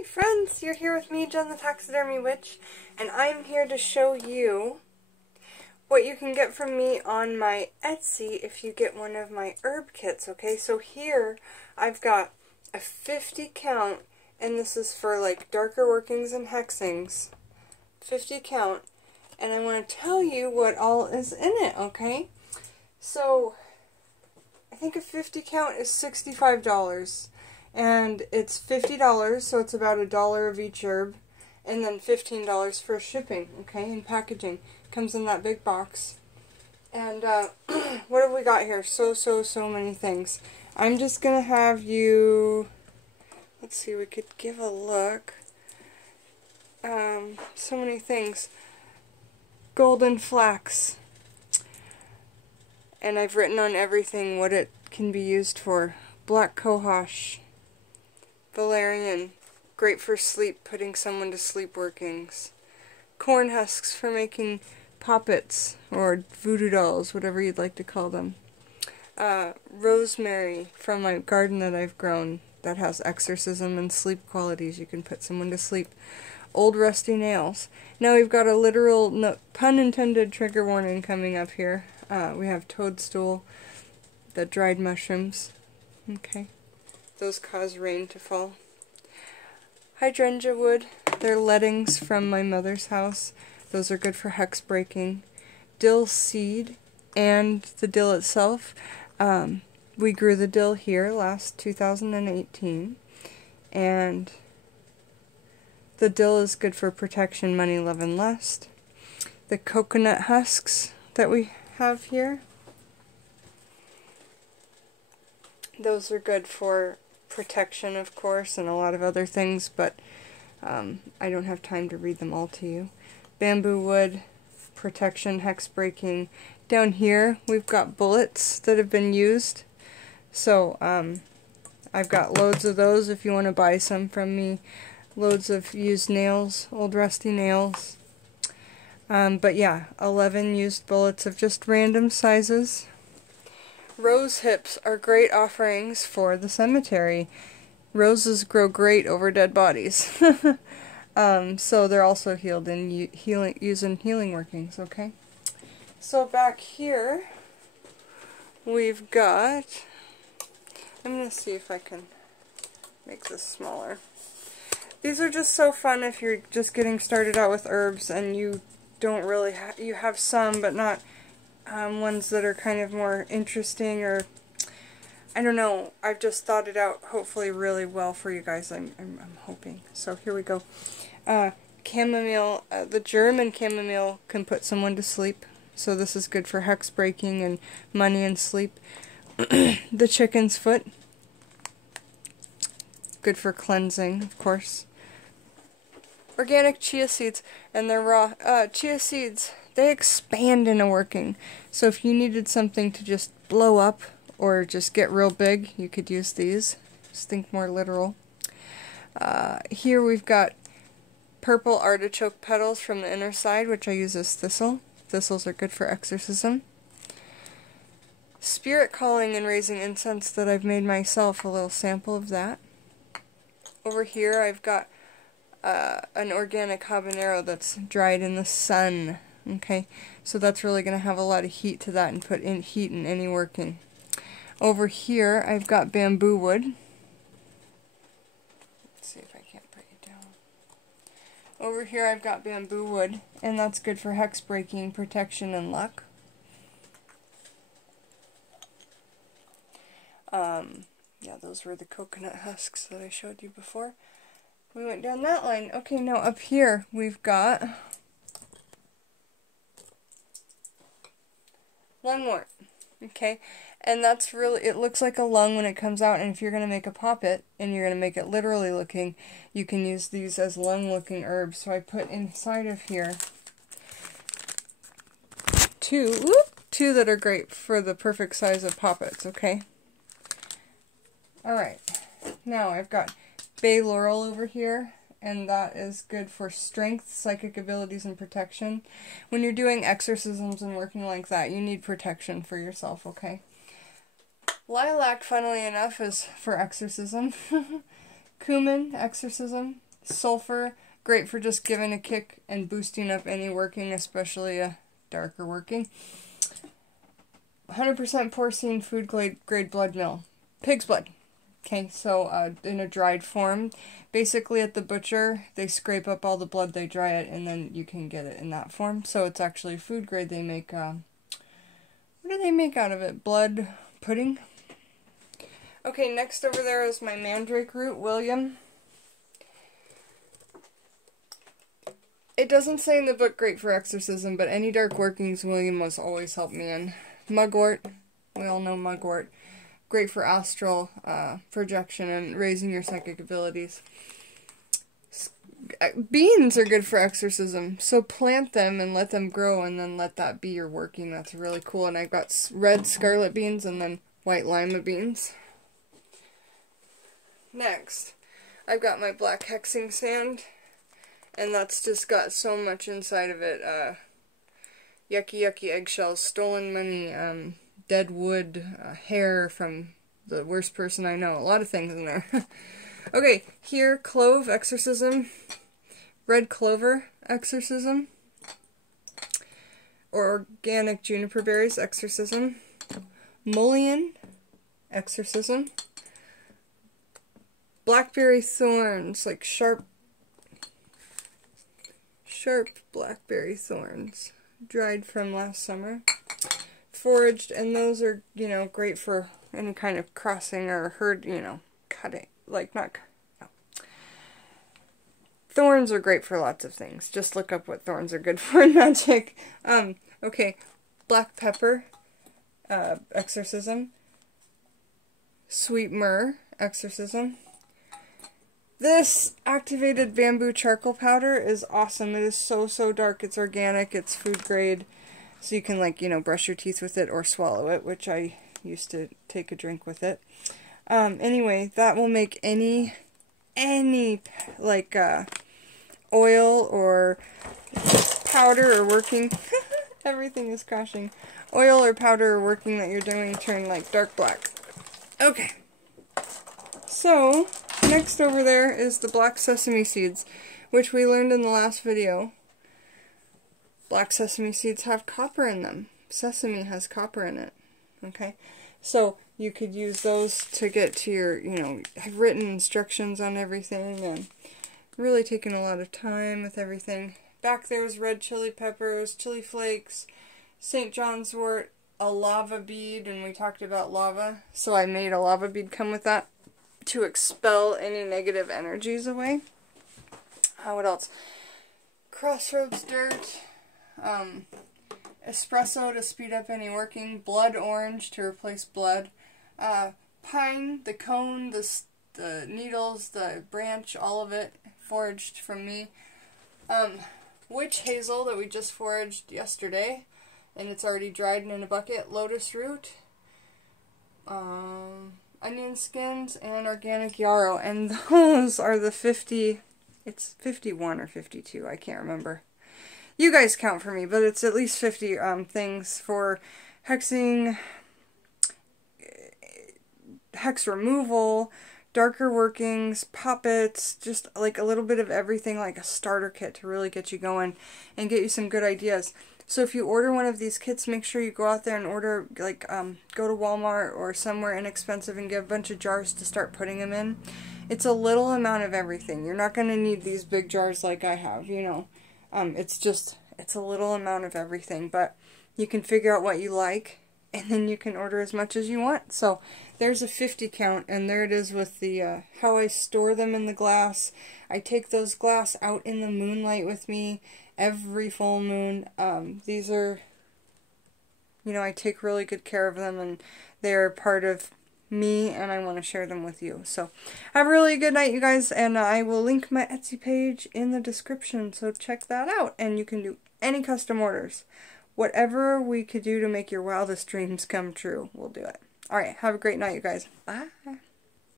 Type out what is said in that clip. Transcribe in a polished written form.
Hey friends, you're here with me, Jen the Taxidermy Witch, and I'm here to show you what you can get from me on my Etsy if you get one of my herb kits, okay? So here I've got a 50 count, and this is for like darker workings and hexings. 50 count, and I want to tell you what all is in it, okay? So I think a 50 count is $65. And it's $50, so it's about $1 of each herb, and then $15 for shipping, okay, and packaging. Comes in that big box. And what have we got here? So many things. I'm just going to have you, let's see, we could give a look. So many things. Golden flax. And I've written on everything what it can be used for. Black cohosh. Valerian, great for sleep, putting someone to sleep workings. Corn husks for making poppets, or voodoo dolls, whatever you'd like to call them. Rosemary from my garden that I've grown that has exorcism and sleep qualities. You can put someone to sleep. Old rusty nails. Now we've got a literal, no, pun intended, trigger warning coming up here. We have toadstool, the dried mushrooms. Okay. Those cause rain to fall. Hydrangea Wood, they're lettings from my mother's house. Those are good for hex breaking. Dill seed and the dill itself. We grew the dill here last 2018, and the dill is good for protection, money, love, and lust. The coconut husks that we have here, those are good for protection, of course, and a lot of other things, but I don't have time to read them all to you. Bamboo wood, protection, hex breaking. Down here we've got bullets that have been used, so I've got loads of those if you want to buy some from me. Loads of used nails, old rusty nails. But yeah, 11 used bullets of just random sizes. Rose hips are great offerings for the cemetery. Roses grow great over dead bodies. So they're also healed in used in healing workings, okay? So back here, we've got, I'm going to see if I can make this smaller. These are just so fun if you're just getting started out with herbs and you don't really you have some, but not ones that are kind of more interesting, or I don't know. I've just thought it out hopefully really well for you guys. I'm hoping. So here we go. Chamomile, the German chamomile can put someone to sleep. So this is good for hex breaking and money and sleep. The chicken's foot, good for cleansing, of course. Organic chia seeds, and they're raw. Chia seeds, they expand in a working. So if you needed something to just blow up or just get real big, you could use these. Just think more literal. Here we've got purple artichoke petals from the inner side, which I use as thistle. Thistles are good for exorcism. Spirit calling and raising incense that I've made myself, a little sample of that. Over here I've got an organic habanero that's dried in the sun. Okay, so that's really going to have a lot of heat to that and put in heat in any working. Over here I've got bamboo wood. Let's see if I can't put you down. Over here I've got bamboo wood, and that's good for hex breaking, protection, and luck. Yeah, those were the coconut husks that I showed you before. We went down that line. Okay, now up here we've got lungwort. Okay, and that's really, it looks like a lung when it comes out, and if you're going to make a poppet, and you're going to make it literally looking, you can use these as lung looking herbs. So I put inside of here two that are great for the perfect size of poppets, okay? Alright, now I've got bay laurel over here, and that is good for strength, psychic abilities, and protection. When you're doing exorcisms and working like that, you need protection for yourself, okay? Lilac, funnily enough, is for exorcism. Cumin, exorcism. Sulfur, great for just giving a kick and boosting up any working, especially a darker working. 100% porcine food grade blood meal. Pig's blood. Okay, so in a dried form. Basically at the butcher, they scrape up all the blood, they dry it, and then you can get it in that form. So it's actually food grade. They make, what do they make out of it? Blood pudding? Okay, next over there is my mandrake root, William. It doesn't say in the book great for exorcism, but any dark workings William was always helped me in. Mugwort, we all know mugwort. Great for astral projection and raising your psychic abilities. Beans are good for exorcism, so plant them and let them grow and then let that be your working. That's really cool. And I've got red scarlet beans and then white lima beans. Next, I've got my black hexing sand, and that's just got so much inside of it. Yucky eggshells, stolen money, dead wood, hair from the worst person I know. A lot of things in there. Okay, here, clove exorcism, red clover exorcism, or organic juniper berries exorcism, mullein exorcism, blackberry thorns, like sharp blackberry thorns, dried from last summer. Foraged, and those are, you know, great for any kind of crossing or herd, you know, cutting, like no. Thorns are great for lots of things. Just look up what thorns are good for in magic. Okay, black pepper, exorcism, sweet myrrh, exorcism. This activated bamboo charcoal powder is awesome. It is so dark. It's organic. It's food grade. So you can, like, you know, brush your teeth with it or swallow it, which I used to take a drink with it. Anyway, that will make any like, oil or powder or working, everything is crashing, oil or powder or working that you're doing turn, like, dark black. Okay. So, next over there is the black sesame seeds, which we learned in the last video. Black sesame seeds have copper in them. Sesame has copper in it. Okay? So, you could use those to get to your, you know, I've written instructions on everything and really taken a lot of time with everything. Back there's red chili peppers, chili flakes, St. John's wort, a lava bead, and we talked about lava. So I made a lava bead come with that to expel any negative energies away. What else? Crossroads dirt. Espresso to speed up any working, blood orange to replace blood, pine, the cone, the needles, the branch, all of it foraged from me, witch hazel that we just foraged yesterday, and it's already dried and in a bucket, lotus root, onion skins, and organic yarrow, and those are the 50, it's 51 or 52, I can't remember. You guys count for me, but it's at least 50 things for hexing, hex removal, darker workings, puppets, just like a little bit of everything, like a starter kit to really get you going and get you some good ideas. So if you order one of these kits, make sure you go out there and order, like, go to Walmart or somewhere inexpensive and get a bunch of jars to start putting them in. It's a little amount of everything. You're not going to need these big jars like I have, you know. It's a little amount of everything, but you can figure out what you like, and then you can order as much as you want. So there's a 50 count, and there it is with the, how I store them in the glass. I take those glass out in the moonlight with me every full moon. These are, you know, I take really good care of them, and they're part of me, and I want to share them with you. So have a really good night, you guys, and I will link my Etsy page in the description, so check that out, and you can do any custom orders. Whatever we could do to make your wildest dreams come true, we'll do it. Alright, have a great night, you guys. Bye!